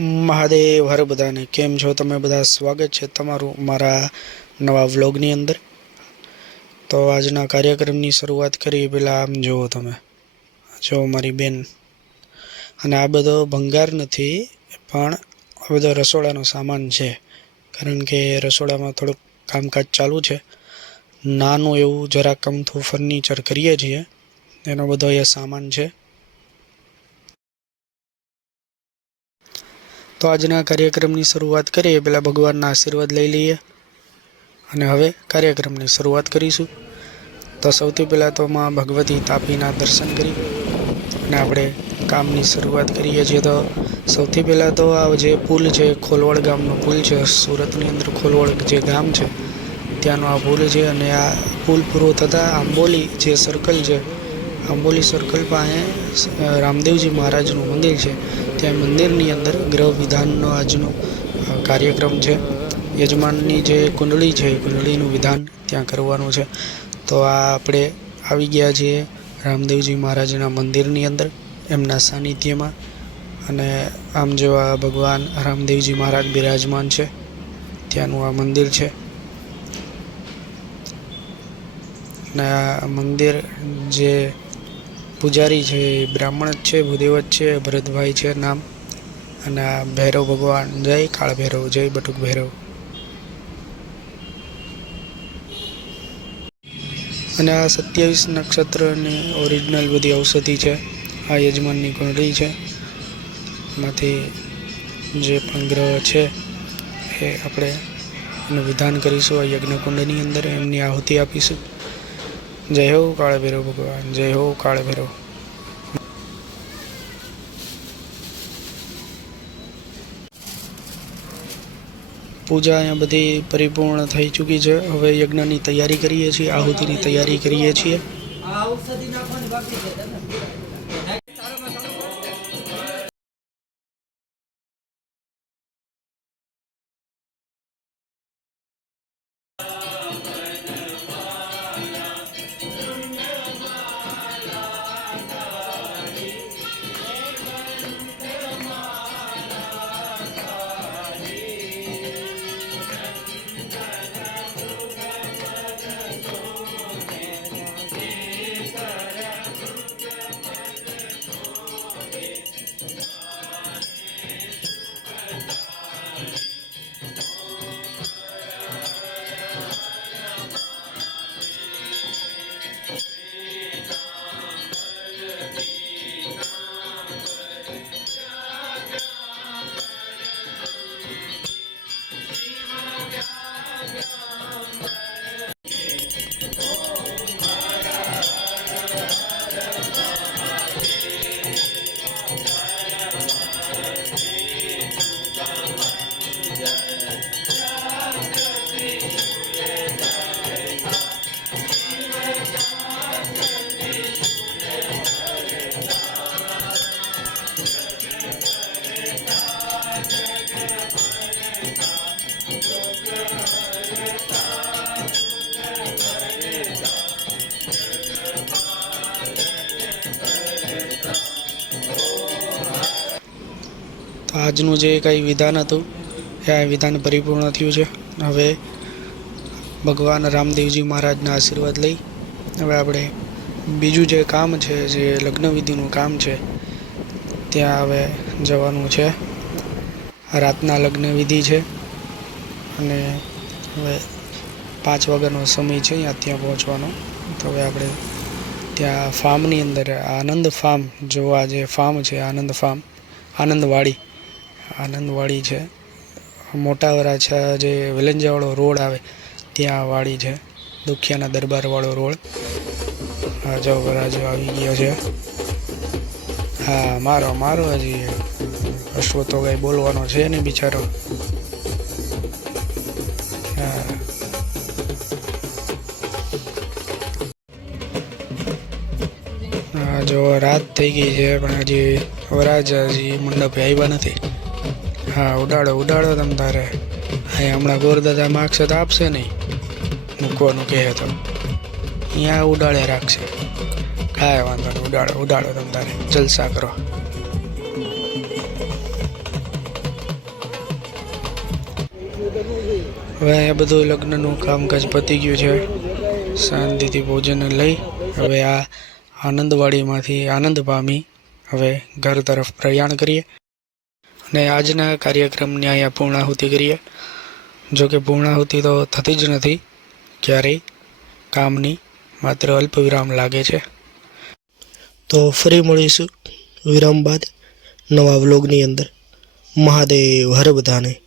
મહાદેવ હર બધાને કેમ છો તમે બધા? સ્વાગત છે તમારું મારા નવા વ્લોગની અંદર। તો આજના કાર્યક્રમની શરૂઆત કરી પહેલાં આમ જુઓ તમે, જો મારી બેન, અને આ બધો ભંગાર નથી પણ આ બધો રસોડાનો સામાન છે, કારણ કે રસોડામાં થોડુંક કામકાજ ચાલુ છે। નાનું એવું જરાક અમથું ફર્નિચર કરીએ છીએ, એનો બધો એ સામાન છે। તો આજના કાર્યક્રમની શરૂઆત કરીએ પહેલાં ભગવાનના આશીર્વાદ લઈ લઈએ અને હવે કાર્યક્રમની શરૂઆત કરીશું। તો સૌથી પહેલાં તો માં ભગવતી તાપીના દર્શન કરી અને આપણે કામની શરૂઆત કરીએ છીએ। તો સૌથી પહેલાં તો આ જે પુલ છે, ખોલવડ ગામનો પુલ છે, સુરતની અંદર ખોલવડ જે ગામ છે ત્યાંનો આ પુલ છે। અને આ પુલ પૂરો થતાં આંબોલી જે સર્કલ છે, આંબોલી સર્કલ પાસે રામદેવજી મહારાજનું મંદિર છે, ત્યાં મંદિરની અંદર ગ્રહ વિધાનનો આજનો કાર્યક્રમ છે। યજમાનની જે કુંડળી છે એ કુંડળીનું વિધાન ત્યાં કરવાનું છે। તો આ આપણે આવી ગયા છીએ રામદેવજી મહારાજના મંદિરની અંદર, એમના સાનિધ્યમાં। અને આમ જો આ ભગવાન રામદેવજી મહારાજ બિરાજમાન છે, ત્યાંનું આ મંદિર છે। અને આ મંદિર જે પૂજારી છે એ બ્રાહ્મણ જ છે, ભૂદેવ જ છે, ભરતભાઈ છે નામ। અને આ ભૈરવ ભગવાન, જય કાળ ભૈરવ, જય બટુક ભૈરવ। અને આ 27 નક્ષત્રની ઓરિજિનલ બધી ઔષધિ છે। આ યજમાનની કુંડળી છે, એમાંથી જે પણ ગ્રહ છે એ આપણે એનું વિધાન કરીશું આ યજ્ઞ કુંડની અંદર, એમની આહુતિ આપીશું। જય હો કાળ ભૈરવ ભગવાન, જય હો કાળ ભૈરવ। પૂજા અહીંયા બધી પરિપૂર્ણ થઈ ચૂકી છે। હવે યજ્ઞની તૈયારી કરીએ છીએ, આહુતિની તૈયારી કરીએ છીએ। તો આજનું જે કંઈ વિધાન હતું એ આ વિધાન પરિપૂર્ણ થયું છે। હવે ભગવાન રામદેવજી મહારાજના આશીર્વાદ લઈ હવે આપણે બીજું જે કામ છે, જે લગ્નવિધિનું કામ છે, ત્યાં હવે જવાનું છે। રાતના લગ્નવિધિ છે અને હવે 5 વાગ્યાનો સમય છે ત્યાં પહોંચવાનો। તો હવે આપણે ત્યાં ફાર્મની અંદર, આનંદ ફાર્મ જોવા, જે ફાર્મ છે આનંદ ફાર્મ, આનંદવાડી છે, મોટા વરાછા જે વેલંજાવાળો રોડ આવે ત્યાં વાડી છે, દુખિયાના દરબારવાળો રોડ। હા જો વરાજો આવી ગયો છે। હા મારો મારો હજી અશ્વ તો કંઈ બોલવાનો છે ને બિચારો। હા હા જો રાત થઈ ગઈ છે પણ હજી વરાજ હજી મંડપે આવ્યા નથી। હા ઉડાડો ઉડાડો તમ તારે, હા હમણાં ગોરદાદા માગશે તો આપશે નહીં, મૂકવાનું કહે તો અહીંયા ઉડાડે રાખશે। કાંઈ વાંધો નહીં, ઉડાડો ઉડાડો તમ તારે, જલસા કરો। હવે અહીંયા બધું લગ્નનું કામકાજ પતી ગયું છે. શાંતિથી ભોજન લઈ હવે આ આનંદવાડીમાંથી આનંદ પામી હવે ઘર તરફ પ્રયાણ કરીએ અને આજના કાર્યક્રમની અહીંયા પૂર્ણાહુતિ કરીએ. જો કે પૂર્ણાહુતિ તો થતી જ નથી ક્યારેય, કામની માત્ર અલ્પ વિરામ લાગે છે. તો ફરી મળીશું વિરામ બાદ નવા વ્લોગની અંદર. મહાદેવ હર બધાને.